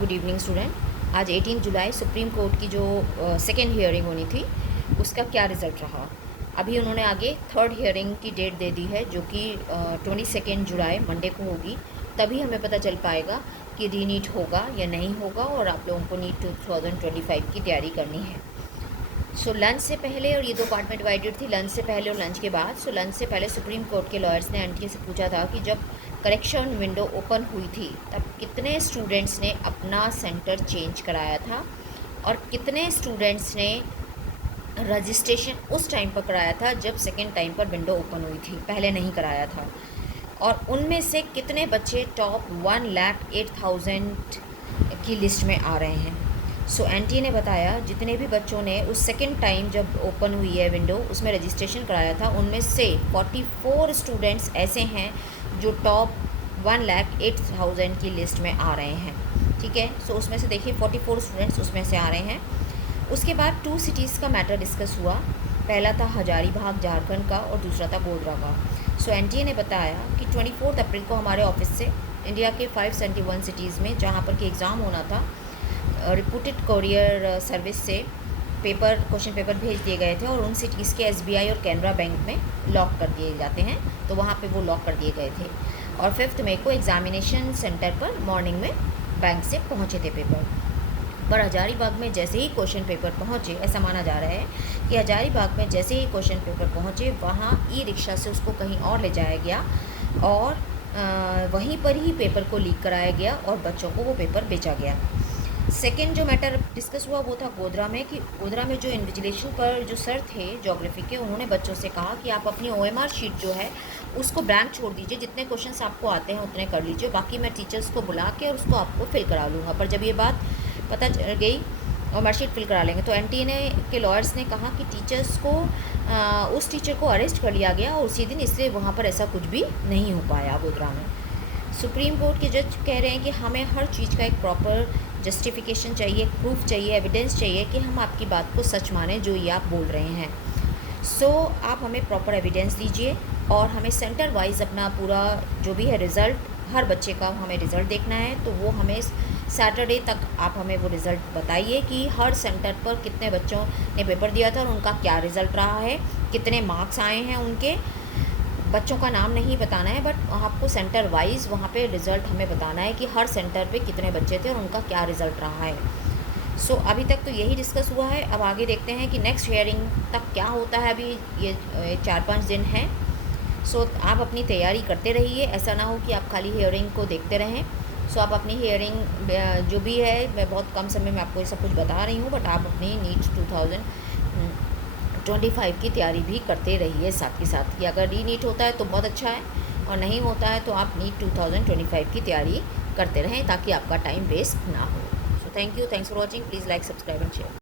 Good evening student. आज 18 जुलाई supreme court की जो सेकेंड हियरिंग होनी थी उसका क्या रिज़ल्ट रहा। अभी उन्होंने आगे थर्ड हियरिंग की डेट दे दी है जो कि 22 जुलाई मंडे को होगी। तभी हमें पता चल पाएगा कि रीनीट होगा या नहीं होगा और आप लोगों को नीट 2025 की तैयारी करनी है। सो लंच से पहले, और ये दो पार्ट में डिवाइडेड थी, लंच से पहले और लंच के बाद। सो लंच से पहले सुप्रीम कोर्ट के लॉयर्स ने एनटीए से पूछा था कि जब करेक्शन विंडो ओपन हुई थी तब कितने स्टूडेंट्स ने अपना सेंटर चेंज कराया था और कितने स्टूडेंट्स ने रजिस्ट्रेशन उस टाइम पर कराया था जब सेकेंड टाइम पर विंडो ओपन हुई थी, पहले नहीं कराया था। और उनमें से कितने बच्चे टॉप 1,08,000 की लिस्ट में आ रहे हैं। सो एनटीए ने बताया जितने भी बच्चों ने उस सेकेंड टाइम जब ओपन हुई है विंडो उसमें रजिस्ट्रेशन कराया था, उनमें से 44 स्टूडेंट्स ऐसे हैं जो टॉप 1,08,000 की लिस्ट में आ रहे हैं। ठीक है, सो उसमें से देखिए 44 स्टूडेंट्स उसमें से आ रहे हैं। उसके बाद 2 सिटीज़ का मैटर डिस्कस हुआ। पहला था हजारीबाग झारखंड का और दूसरा था गोधरा का। सो एनटीए ने बताया कि 24 अप्रैल को हमारे ऑफिस से इंडिया के 571 सिटीज़ में जहाँ पर कि एग्ज़ाम होना था, रिपोर्टेड कोरियर सर्विस से क्वेश्चन पेपर भेज दिए गए थे और उन सिटीज़ के एसबीआई और कैनरा बैंक में लॉक कर दिए जाते हैं, तो वहाँ पे वो लॉक कर दिए गए थे। और 5 मई को एग्ज़ामिनेशन सेंटर पर मॉर्निंग में बैंक से पहुँचे थे पेपर। पर हजारीबाग में जैसे ही क्वेश्चन पेपर पहुँचे, ऐसा माना जा रहा है कि हजारीबाग में जैसे ही क्वेश्चन पेपर पहुँचे वहाँ ई रिक्शा से उसको कहीं और ले जाया गया और वहीं पर ही पेपर को लीक कराया गया और बच्चों को वो पेपर बेचा गया। सेकेंड जो मैटर डिस्कस हुआ वो था गोधरा में, कि गोधरा में जो इन्विजिलेशन पर जो सर थे ज्योग्राफी के, उन्होंने बच्चों से कहा कि आप अपनी ओएमआर शीट जो है उसको ब्लैंक छोड़ दीजिए, जितने क्वेश्चंस आपको आते हैं उतने कर लीजिए, बाकी मैं टीचर्स को बुला के और उसको आपको फिल करा लूँगा। पर जब ये बात पता चल गई ओएमआर शीट फिल करा लेंगे, तो एनटीए के लॉयर्स ने कहा कि टीचर्स को उस टीचर को अरेस्ट कर लिया गया और उसी दिन, इसलिए वहाँ पर ऐसा कुछ भी नहीं हो पाया गोधरा में। सुप्रीम कोर्ट के जज कह रहे हैं कि हमें हर चीज़ का एक प्रॉपर जस्टिफिकेशन चाहिए, प्रूफ चाहिए, एविडेंस चाहिए कि हम आपकी बात को सच माने जो ये आप बोल रहे हैं। सो आप हमें प्रॉपर एविडेंस दीजिए और हमें सेंटर वाइज अपना पूरा जो भी है रिज़ल्ट, हर बच्चे का हमें रिज़ल्ट देखना है, तो वो हमें सैटरडे तक आप हमें वो रिज़ल्ट बताइए कि हर सेंटर पर कितने बच्चों ने पेपर दिया था और उनका क्या रिज़ल्ट रहा है, कितने मार्क्स आए हैं उनके। बच्चों का नाम नहीं बताना है, बट आपको सेंटर वाइज वहाँ पे रिज़ल्ट हमें बताना है कि हर सेंटर पे कितने बच्चे थे और उनका क्या रिज़ल्ट रहा है। सो अभी तक तो यही डिस्कस हुआ है। अब आगे देखते हैं कि नेक्स्ट हियरिंग तक क्या होता है। अभी ये 4-5 दिन हैं। सो आप अपनी तैयारी करते रहिए, ऐसा ना हो कि आप खाली हियरिंग को देखते रहें। सो आप अपनी हियरिंग जो भी है, मैं बहुत कम समय में आपको ये सब कुछ बता रही हूँ, बट आप अपनी नीट 2025 की तैयारी भी करते रहिए साथ के साथ, कि अगर री नीट होता है तो बहुत अच्छा है और नहीं होता है तो आप नीट 2025 की तैयारी करते रहें ताकि आपका टाइम वेस्ट ना हो। So thank you, thanks for watching. Please like, subscribe and share.